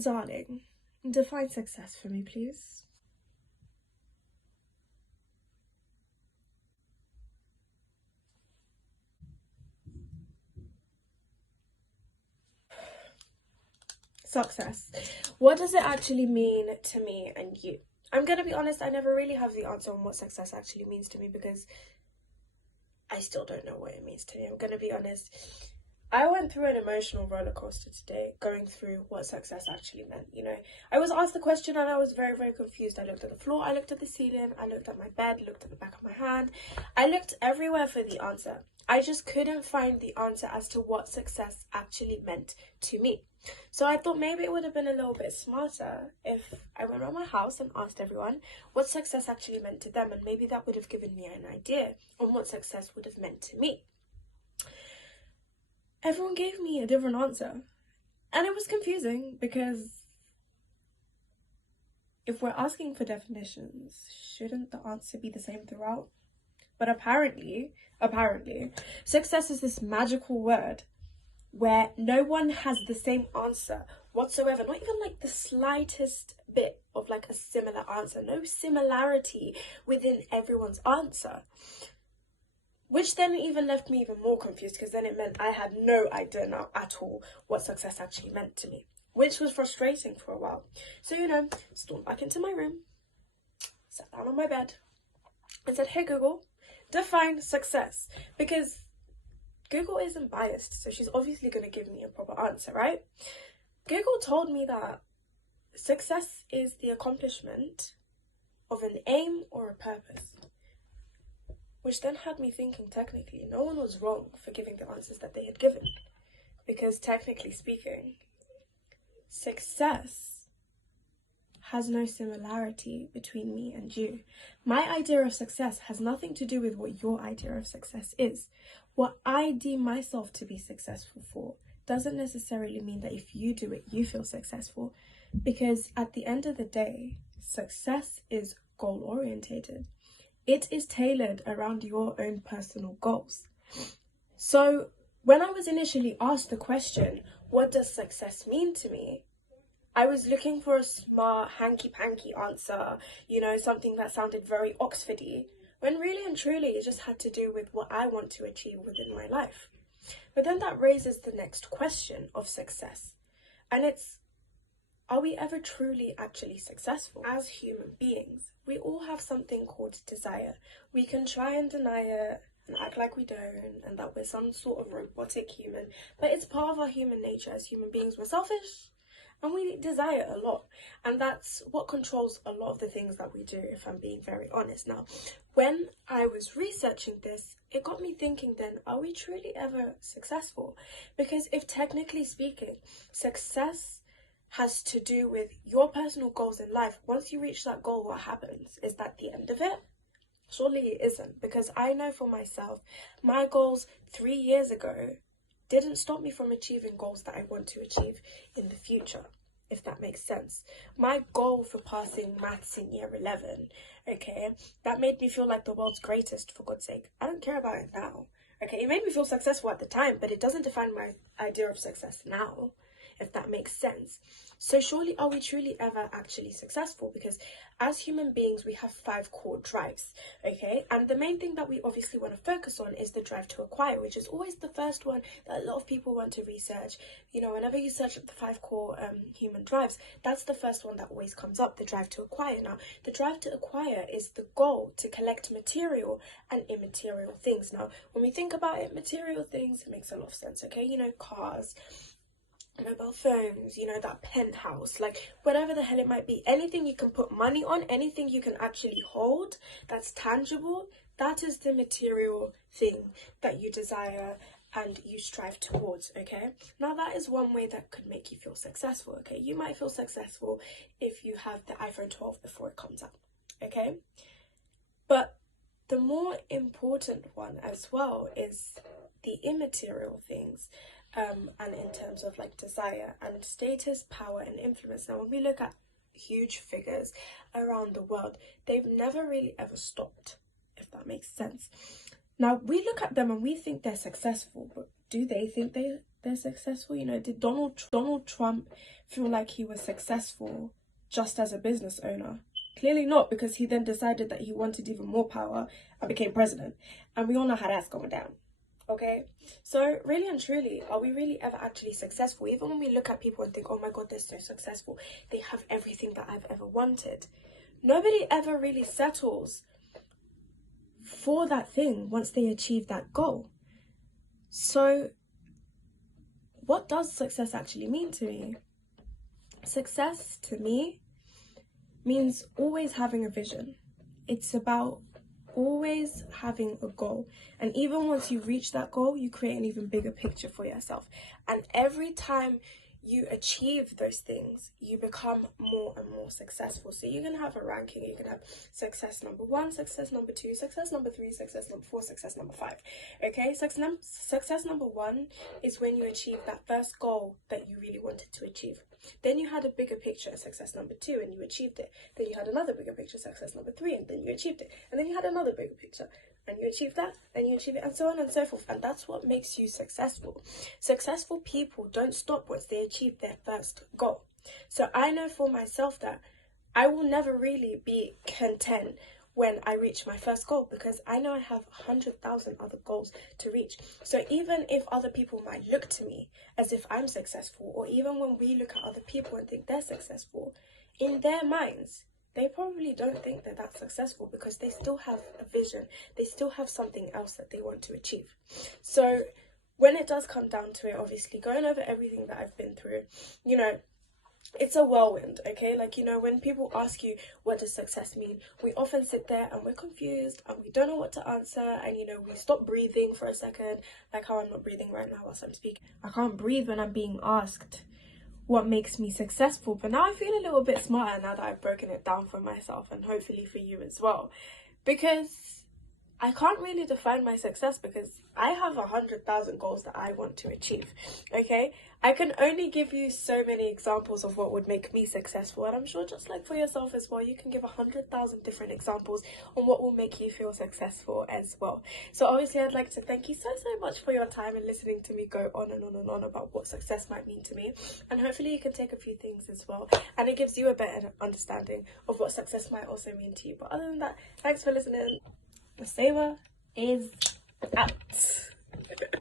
Darling, define success for me, please. Success. What does it actually mean to me and you? I'm gonna be honest, I never really have the answer on what success actually means to me because I still don't know what it means to me. I'm gonna be honest. I went through an emotional roller coaster today, going through what success actually meant. You know, I was asked the question and I was very, very confused. I looked at the floor, I looked at the ceiling, I looked at my bed, looked at the back of my hand. I looked everywhere for the answer. I just couldn't find the answer as to what success actually meant to me. So I thought maybe it would have been a little bit smarter if I went around my house and asked everyone what success actually meant to them, and maybe that would have given me an idea on what success would have meant to me. Everyone gave me a different answer, and it was confusing because if we're asking for definitions, shouldn't the answer be the same throughout? But apparently, success is this magical word where no one has the same answer whatsoever, not even like the slightest bit of like a similar answer, no similarity within everyone's answer. Which then even left me even more confused because then it meant I had no idea now at all what success actually meant to me, which was frustrating for a while. So, you know, stormed back into my room, sat down on my bed and said, hey Google, define success, because Google isn't biased, so she's obviously going to give me a proper answer, right? Google told me that success is the accomplishment of an aim or a purpose, which then had me thinking technically no one was wrong for giving the answers that they had given, because technically speaking, success has no similarity between me and you. My idea of success has nothing to do with what your idea of success is. What I deem myself to be successful for doesn't necessarily mean that if you do it, you feel successful, because at the end of the day, success is goal orientated. It is tailored around your own personal goals. So when I was initially asked the question, what does success mean to me? I was looking for a smart, hanky-panky answer, you know, something that sounded very Oxfordy, when really and truly it just had to do with what I want to achieve within my life. But then that raises the next question of success, and it's, are we ever truly actually successful? As human beings, we all have something called desire. We can try and deny it and act like we don't, and that we're some sort of robotic human, but it's part of our human nature. As human beings, we're selfish, and we desire a lot, and that's what controls a lot of the things that we do, if I'm being very honest. Now, when I was researching this, it got me thinking then, are we truly ever successful? Because if technically speaking, success has to do with your personal goals in life, once you reach that goal, what happens? Is that the end of it? Surely it isn't, because I know for myself, my goals 3 years ago didn't stop me from achieving goals that I want to achieve in the future, if that makes sense. My goal for passing maths in year 11, okay, that made me feel like the world's greatest, for God's sake. I don't care about it now, okay? It made me feel successful at the time, but it doesn't define my idea of success now, if that makes sense. So surely are we truly ever actually successful? Because as human beings, we have 5 core drives, okay? And the main thing that we obviously want to focus on is the drive to acquire, which is always the first one that a lot of people want to research. You know, whenever you search up the 5 core human drives, that's the first one that always comes up, the drive to acquire. Now, the drive to acquire is the goal to collect material and immaterial things. Now, when we think about it, material things, it makes a lot of sense, okay? You know, cars, mobile phones, you know, that penthouse, like whatever the hell it might be, anything you can put money on, anything you can actually hold that's tangible, that is the material thing that you desire and you strive towards, okay? Now that is one way that could make you feel successful, okay? You might feel successful if you have the iPhone 12 before it comes out, okay? But the more important one as well is the immaterial things. And in terms of like desire and status, power and influence. Now, when we look at huge figures around the world, they've never really ever stopped, if that makes sense. Now, we look at them and we think they're successful, but do they think they they're successful? You know, did Donald Trump feel like he was successful just as a business owner? Clearly not, because he then decided that he wanted even more power and became president. And we all know how that's going down. Okay, so really and truly, are we really ever actually successful? Even when we look at people and think, oh my god, they're so successful, they have everything that I've ever wanted. Nobody ever really settles for that thing once they achieve that goal. So what does success actually mean to me? Success to me means always having a vision. It's about always having a goal, and even once you reach that goal, you create an even bigger picture for yourself, and every time you achieve those things, you become more and more successful. So you can have a ranking. You can have success number 1, success number 2, success number 3, success number 4, success number 5. Okay, success number 1 is when you achieve that first goal that you really wanted to achieve. Then you had a bigger picture, success number 2, and you achieved it. Then you had another bigger picture, success number 3, and then you achieved it. And then you had another bigger picture, and you achieve that, and you achieve it, and so on and so forth. And that's what makes you successful. Successful people don't stop once they achieve their first goal. So I know for myself that I will never really be content when I reach my first goal, because I know I have 100,000 other goals to reach. So even if other people might look to me as if I'm successful, or even when we look at other people and think they're successful, in their minds, they probably don't think that that's successful, because they still have a vision. They still have something else that they want to achieve. So when it does come down to it, obviously, going over everything that I've been through, you know, it's a whirlwind, okay? Like, you know, when people ask you, what does success mean? We often sit there and we're confused and we don't know what to answer. And, you know, we stop breathing for a second, like how I'm not breathing right now whilst I'm speaking. I can't breathe when I'm being asked what makes me successful. But now I feel a little bit smarter now that I've broken it down for myself, and hopefully for you as well. Because I can't really define my success, because I have 100,000 goals that I want to achieve, okay? I can only give you so many examples of what would make me successful, and I'm sure just like for yourself as well, you can give 100,000 different examples on what will make you feel successful as well. So obviously I'd like to thank you so much for your time and listening to me go on and on and on about what success might mean to me, and hopefully you can take a few things as well, and it gives you a better understanding of what success might also mean to you. But other than that, thanks for listening. Nusayba is out.